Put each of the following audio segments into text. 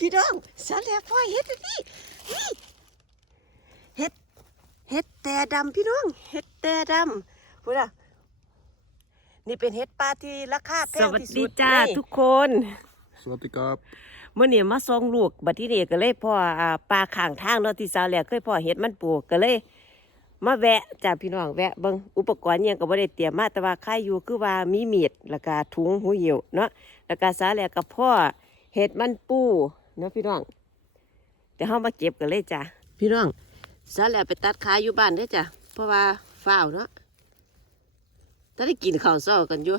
พี่น้องสาแหลพ่อเฮ็ดอันนี่นี่เฮ็ดเฮ็ดแต่ดำพี่น้องเฮ็ดแต่ดำพูดอะนี่เป็นเฮ็ดปลาที่ราคาแพสงวัสที่สุดีดจ้าในทุกคน สวัสดีครับเมื่อนี้มาส่งลูกบัดที่นี่ก็เลยพ่ออ่าปลาข้างทางเนาะที่สาวแหลกเคยพ่อเห็ดมันปลูกก็เลย มาแวะจ้าพี่น้องแวะเบิ่งอุปกรณ์อิหยังก็บ่ได้เตรียมมาแต่ว่าค่ายอยู่คือว่ามีมีดแล้วก็ถุงหูเหี่ยวเนาะแล้วก็สาวแหลกกับพ่อเห็ดมันปู เนาะพี่น้องเดี๋ยวเฮามาเก็บกันเลยจ้าพี่น้องสาวแหลกไปตัดขาอยู่บ้านเด้อจ้ะเพราะว่าฝ้าวเนาะถ้าได้กินข้าวเช้ากันอยู่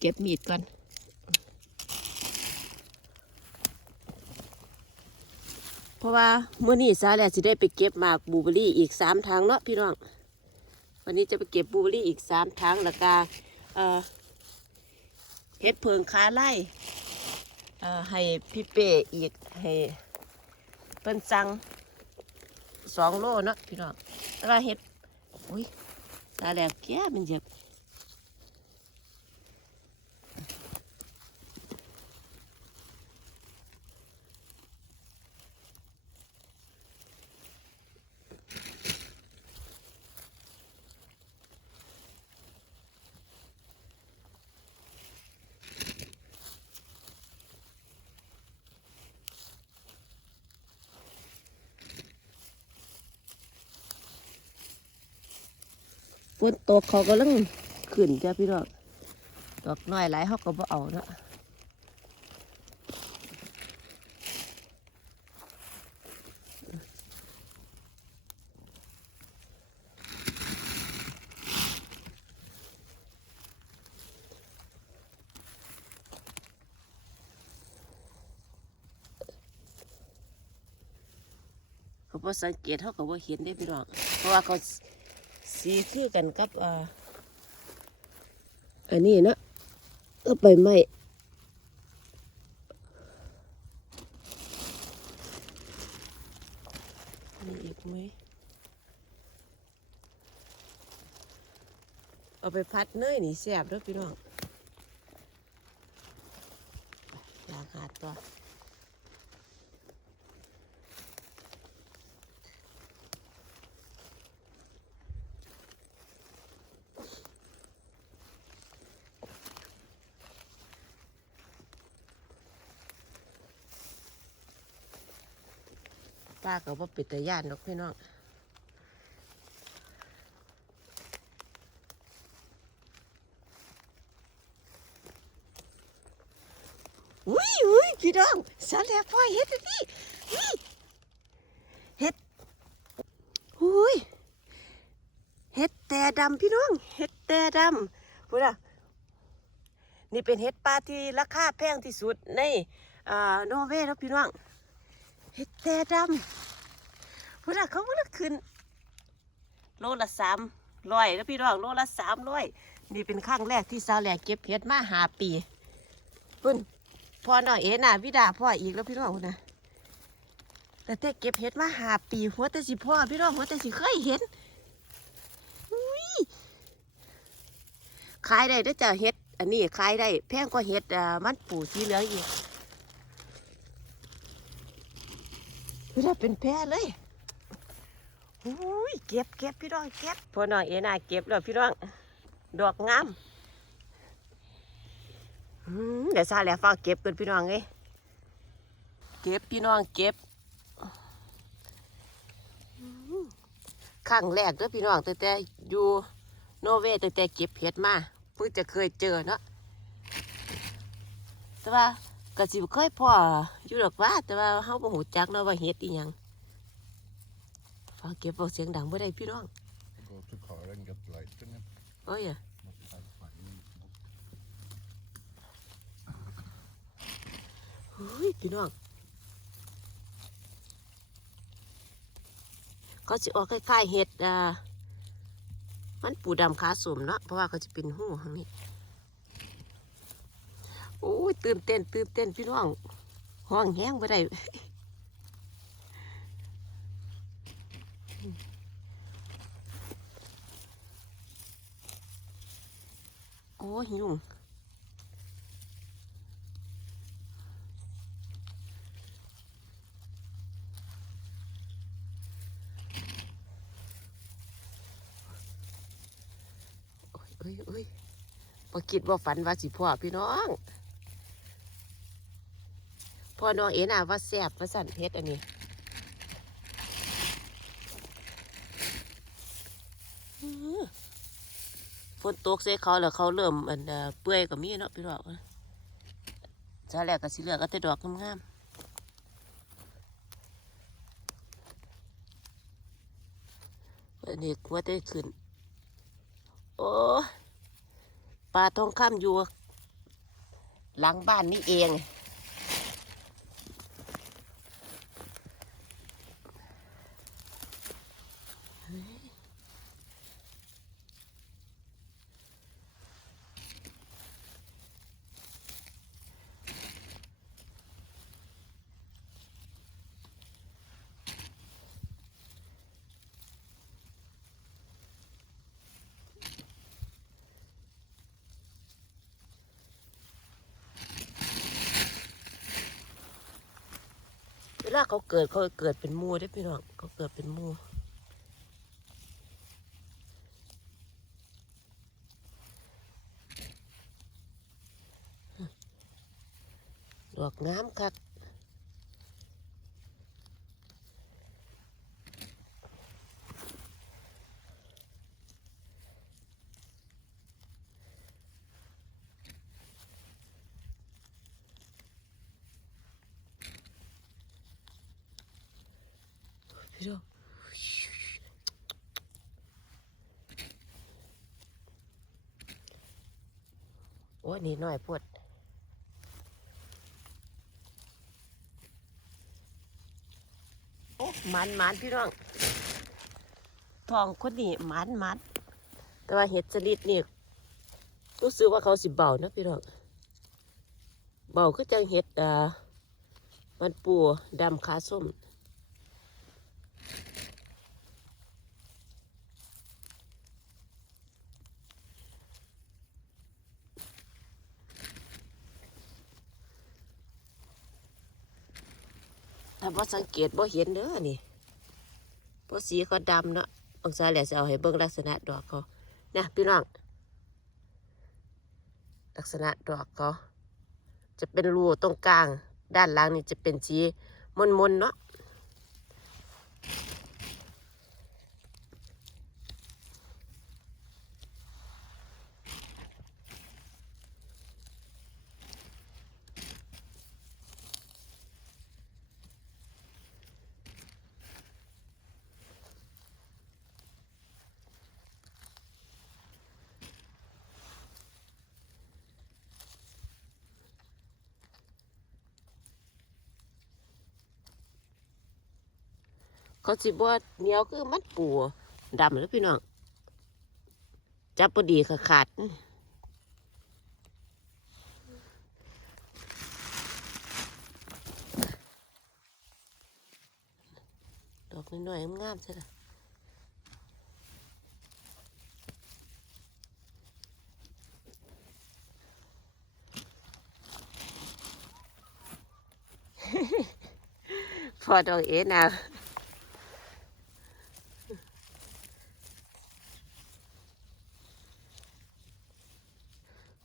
เก็บมีดก่อนเพราะว่าเมื่อนี้ซาแหล้วสิได้ไปเก็บหมากบลูเบอรี่อีกสามทางเนาะพี่น้อง วันนี้จะไปเก็บบูเบอรี่อีกสามทังแล้วก็เฮ็ดเพิงคาไล่ให้พี่เป้อีกให้เพิ่นจังสองโลเนาะพี่น้องแล้วก็เฮ็ดอุ้ยตาแหลกแก่มันเจ็บ นตกเขาก็ลังขึ้นจ้ะพี่น้องดอกน้อยหลายเขาก็บ่เอาเนาะเขาพอสังเกตเขาก็บ่เห็นได้พี่น้องเพราะว่าเขา สีคือกันกับอ่าอันนี้นะก็ไปไม่มีอีกไหมเอาไปพัดเนยนี่แสบด้วยพี่น้องอยางหาดตัวป้าก็บ่ปิดแต่ย่านดอกพี่น้องอุ้ยอุ้ยพี่น้องสาแหลกพ่อเฮ็ดอันนี่นี่เฮ็ดอุ้ยเฮ็ดแต่ดำพี่น้องเฮ็ดแต่ดำพูดอะนี่เป็นเฮ็ดปลาที่ราคาแพงที่สุดในอ่านเวย์แล้วพี่น้องเฮ็ดแต่ดำ พูดอะเขาก็ละขึ้น โลละสามร้อยแล้วพี่น้องโลละสามร้อยนี่เป็นครั้งแรกที่สาวแหลกเก็บเฮ็ดมาหาปีปุ่นพ่อหน่อยเอ๋น่ะวิดาพ่ออีกแล้วพี่น้องนะแต่แต่เก็บเห็ดมาหาปีหัวแต่สิพ่อพี่น้องหัวแต่สิเคยเห็นขายได้ด้อจ้ะเห็ด อันนี้ขายได้แพงกว่าเห็ดมันปูสีเหลืองอีกพี่น้องเป็นแพรเลย อุ้ยเก็บเก็บพี่น้องเก็บพ่อหน่อยเอ๋น่ะเก็บแล้วพี่น้องดอกงามเดี๋ยวซาแล้วฟ้าเก็บกันพี่น้องเอ้ยเก็บพี่น้องเก็บอืมครั้งแรกเด้อพี่น้องแต่แต่อยู่โนเวย์แต่แต่เก็บเห็ดมาเพิ่งจะเคยเจอเนาะแต่ว่าก็สิบ่เคยพออยู่ดอกว่า แต่ว่าเฮาบ่ฮู้จักเนาะว่าเห็ดอีหยัง ฟ้าเก็บเอาเสียงดังบ่ได้พี่น้อง Go to car and get light in it. โอ้ยอะ Must have fire. เฮ้ยพี่น้องเขาจะออกคล้ายๆเห็ดอ่ามันปูดำขาสมเนาะเพราะว่าเขาจะเป็นหูข้างนี้โอ้ยตื่นเต้นตื่นเต้นพี่น้องห้องแห้งไปได้ อ้ยยุ่งโอ้ยโอ้ยโอ้ยบ่คิดว่าฝันว่าสิพ่อพี่น้องพ่อน้องเอ็น่ะว่าแซ่บว่าสั่นเพชรอันนี้ ฝนตกใส่เขาแล้วเขาเริ่มอันเอ่อเปื่อยก็มีเนาะพี่ดอกจ้าแรกก็สิเหลือกก็แต่ดอกงามๆอันนี้ว่าได้ขึ้น โอ้ปลาทองคำอยู่ หลังบ้านนี่เอง เวลาเขาเกิดเขาเกิดเป็นมูได้พี่น้องเขาเกิดเป็นมูดอกงามคัก พี่น้องโอ้นี่น้อยปวดโอ้มันมันพี่น้องทองคนนี้มันมันแต่ว่าเห็ดชนิดนี่รู้สึกว่าเขาสิเบานะพี่น้องเบาก็จังเห็ดอ่ามันปูดำขาส้ม บ่สังเกตบ่เห็นเด้อนี่เพราะสีเขาดำเนาะบางสายแหละจะเอาให้เบิ่งลักษณะดอกเขานะพี่น้อง ลักษณะดอกเขาจะเป็นรูตรงกลาง ด้านล่างนี่จะเป็นสีมนมนๆเนาะ เขาสิบ่เหนียวคือมันปูดำแล้วพี่น้อง จับพอดีค่ะขาดดอกน้อยๆงามใช่ไหมพอดอกเอ็นะ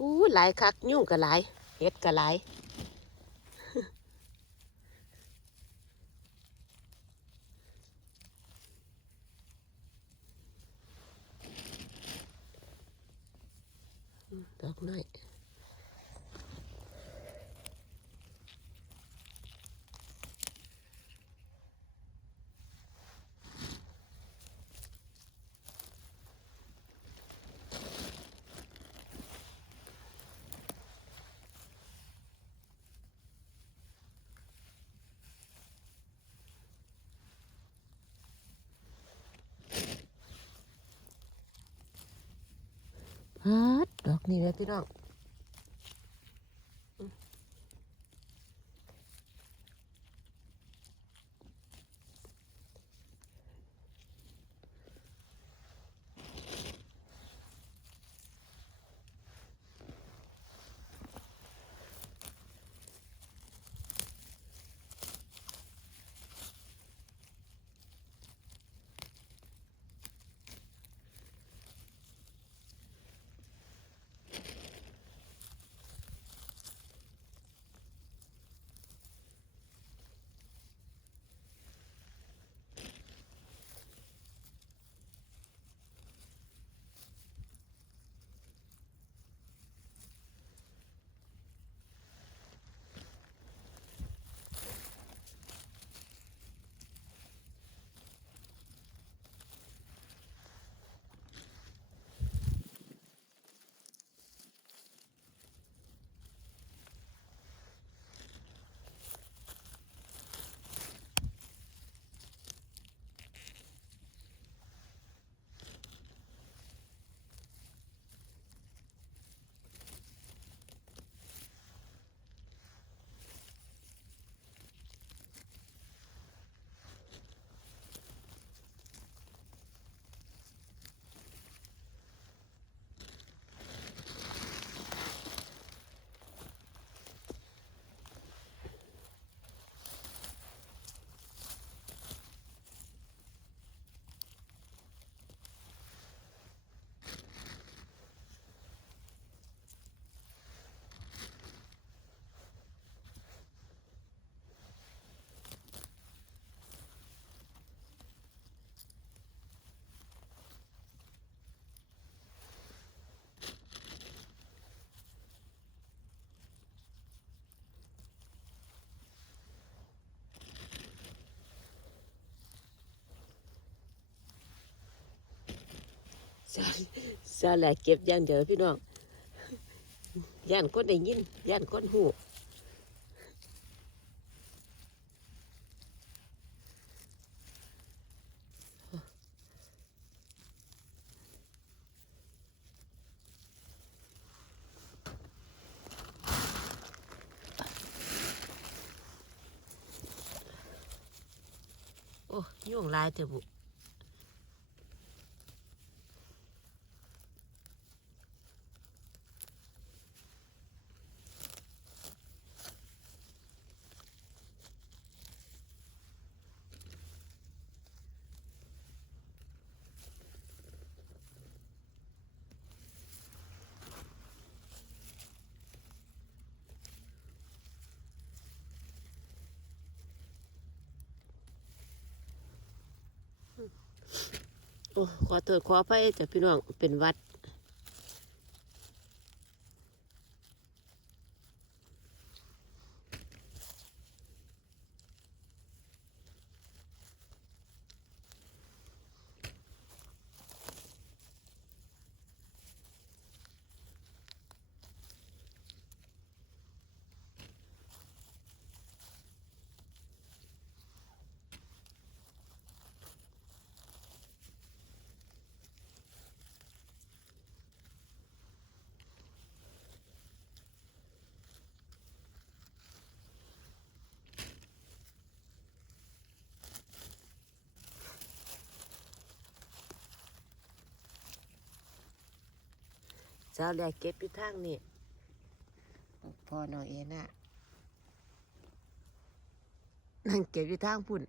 อู้ หลายคักยุ่งก็หลายเห็ดก็หลาย ดอกน้อยฮัดดอก นี่แหละพี่น้อง ซาซาแหลกเก็บย่างเดียวพี่น้องย่านคนได้ยินย่านคนหูโอ้ยุ่งลายเถอะบุ โอ้ขอโทษขออภัยจากพี่น้องเป็นวัด เจ้าแรกเก็บอยู่ทางนี่พ่อน้องเอน่ะนั่งเก็บอยู่ทางพุ่น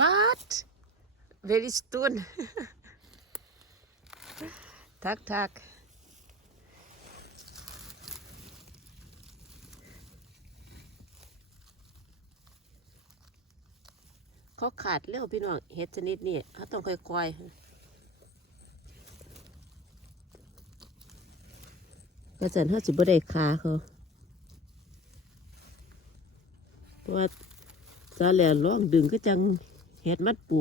What? Very stone. ทักทักเขาขาดเร็วพี่น้องเห็ดชนิดนี้เขาต้องค่อยๆกระสันเขาสิบ่ได้คาเขาะว่า ซาแหล่ร้องดึงก็จังเห็ดมัดปู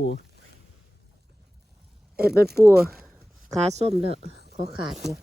เห็ดมัดปูขาส้มแล้วเขาขาดเนี่ย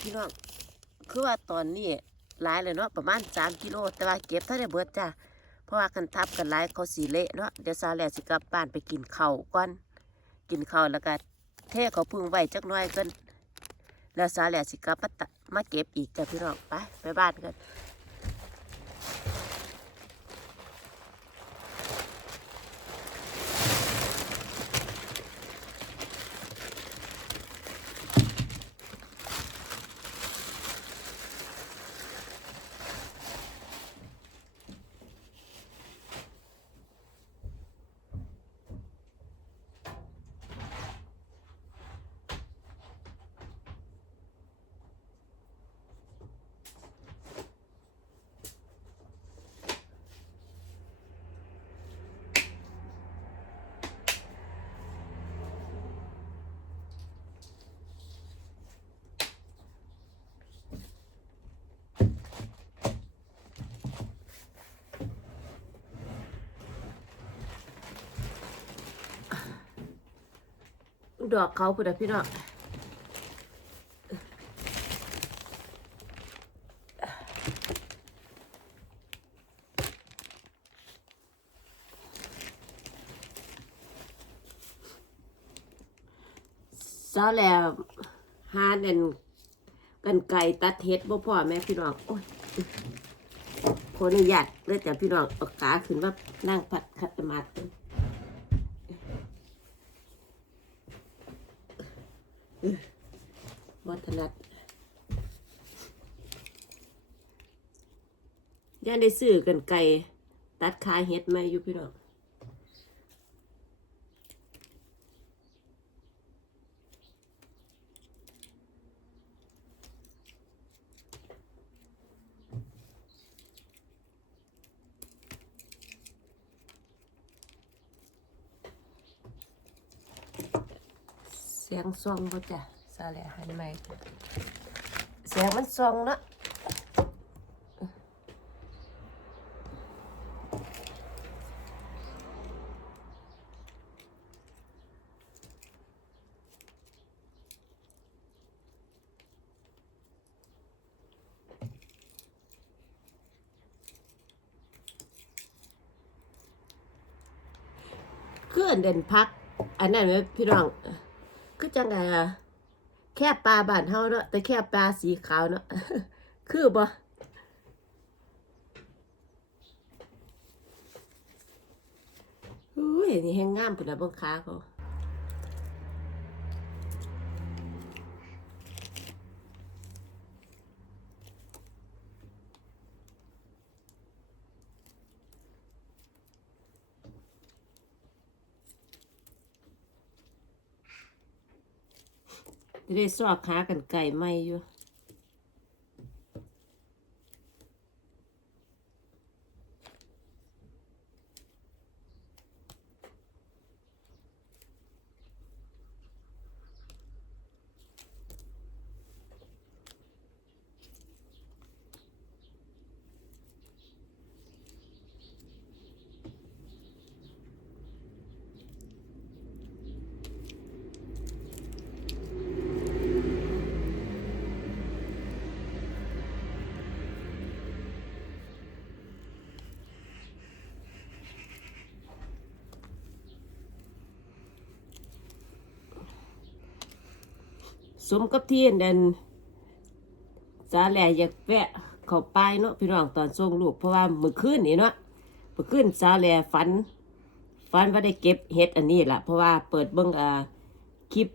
พี่น้องคือว่าตอนนี้หลายเลยเนาะประมาณสามกิโลแต่ว่าเก็บเท่าได้เบิดจ้าเพราะว่ากันทับกันหลายเขาสีเละเนาะเดี๋ยวซาแลสิกลับบ้านไปกินข้าวก่อนกินข้าวแล้วก็เทเขาพึ่งไว้จักหน้อยกันแล้วซาแลสิกลับมามาเก็บอีกจ้ะพี่น้องไปไปบ้านกัน ดอกเขาพุ่นะพี่น้องเช้าแล้วหาเด่นกันไก่ตัดเห็ดบ่พ่อแม่พี่น้องโอ้ยขออนุญาตเลยแต่พี่น้องเอาขาขึ้นว่านั่งพัดขัดสมาธิ วัฒนัด ย่านได้ซื้อกันไก่ตัดขายเฮ็ดไหมอยู่พี่น้องเสียงซองบ่จ้ะซาแหลหันใหม่เสียงมันซองเนาะ คลื่อนเด่นพัก อันนั้นไหมพี่น้อง คือจังไงแค่ปลาบานเฮาเนาะแต่แค่ปลาสีขาวเนาะคือบ่อุ้ยนี่แห้งงามพุ่นละบิ่งขาเขา ได้ซอกขากันไก่ไม่อยู่ สมกับที่เดินสาแหล่อยากแวะเข้าไปเนาะพี่น้องตอนส่งลูกเพราะว่ามื้อคืนนี่เนาะมื้อคืนสาแหล่ฝันฝันว่าได้เก็บเห็ดอันนี้ละเพราะว่าเปิดเบิ่งอ่าคลิป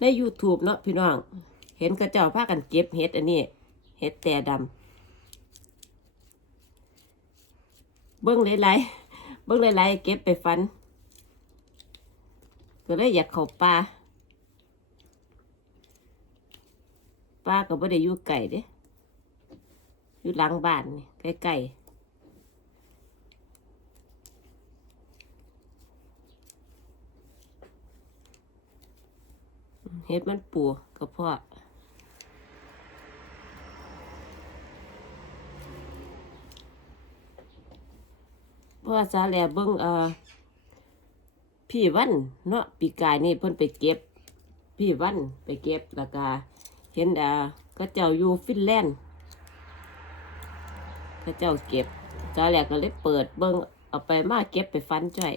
ใน YouTube เนาะพี่น้อง เห็นเขาเจ้าพากันเก็บเห็ดอันนี้ เห็ดแต่ดำเบิ่งหลายๆเบิ่งหลายๆเก็บไปฝัน ก็เลยอยากเข้าป่า ป้าก็บ่ได้อยู่ไก่เด้อยู่หลังบ้านนี่ใกล้ๆเฮ็ดมันปูกระเพาะพราะว่าซาแลเบิ่งเอ่อพี่วันเนาะปีกายนี่เพิ่นไปเก็บ พี่วันไปเก็บแล้วก็ เห็นอ่าก็เจ้าอยู่ฟินแลนด์ก็เจ้าเก็บตอนแรกก็เลยเปิดเบิ้งเอาไปมาเก็บไปฟันจ่อย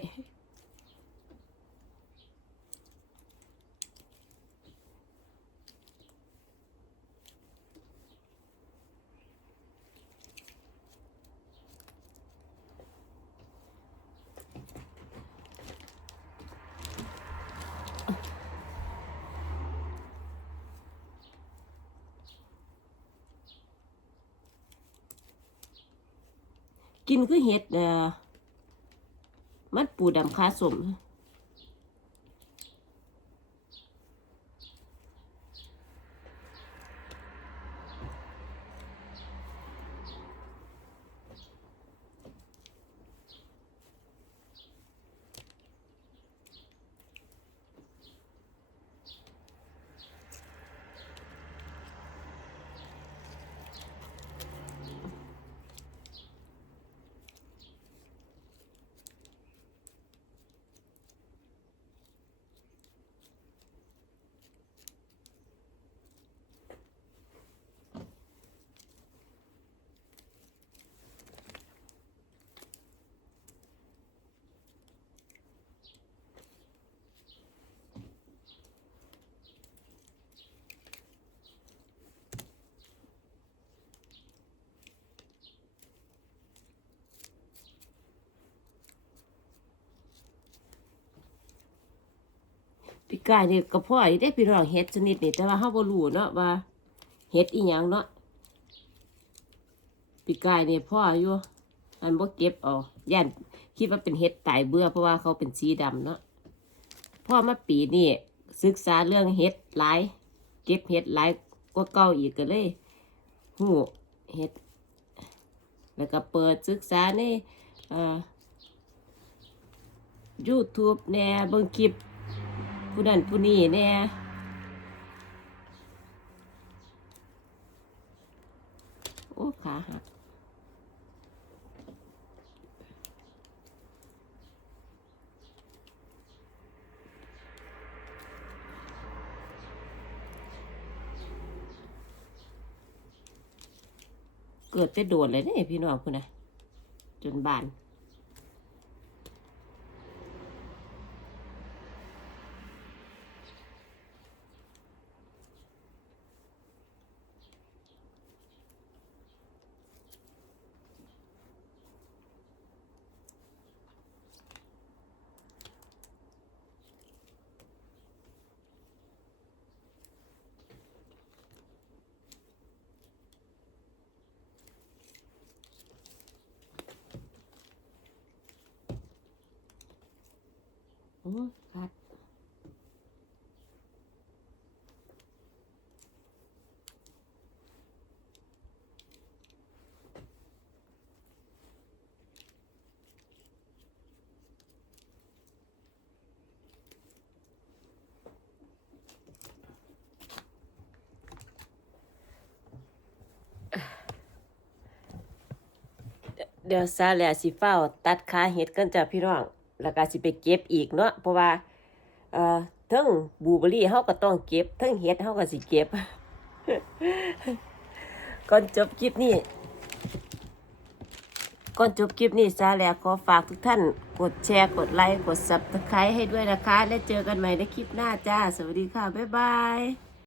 คือเห็ดเอ่อมันปูดำคาสม ปี กายนี่ก็พ่อที่ได้พี่น้องเฮ็ดชนิดนี่แต่ว่าเฮาบ่รู้เนาะว่าเฮ็ดอีหยังเนาะปีกายนี่พ่ออยู่อันบ่เก็บเอาย่านคิดว่าเป็นเฮ็ดตายเบื่อเพราะว่าเขาเป็นสีดำเนาะพ่อมาปีนี่ศึกษาเรื่องเฮ็ดหลายเก็บเฮ็ดหลายกว่าเก่าอีกก็เลยฮู้เฮ็ดแล้วก็เปิดศึกษาในเอ่อ YouTube แน่เบิ่งคลิป ผู้นั้นผู้นี้แน่โอ้ขาหักเกิดแต่โดดเลยเนี่ยพี่น้องคุณนะจนบาน โอ้ขาด เดี๋ยวซาแหละสิเฝ้าตัดขาเห็ดกันจ้ะพี่น้อง แล้วก็สิไปเก็บอีกเนาะ เพราะว่า เอ่อทั้งบูเบอรี่เฮาก็ต้องเก็บทั้งเห็ดเฮาก็สิเก็บ ก่อนจบคลิปนี้ ก่อนจบคลิปนี้ซาแหละขอฝากทุกท่าน กดแชร์ กดไลค์ กด Subscribe ให้ด้วยนะคะ และเจอกันใหม่ในคลิปหน้าจ้า สวัสดีค่ะ บ๊ายบาย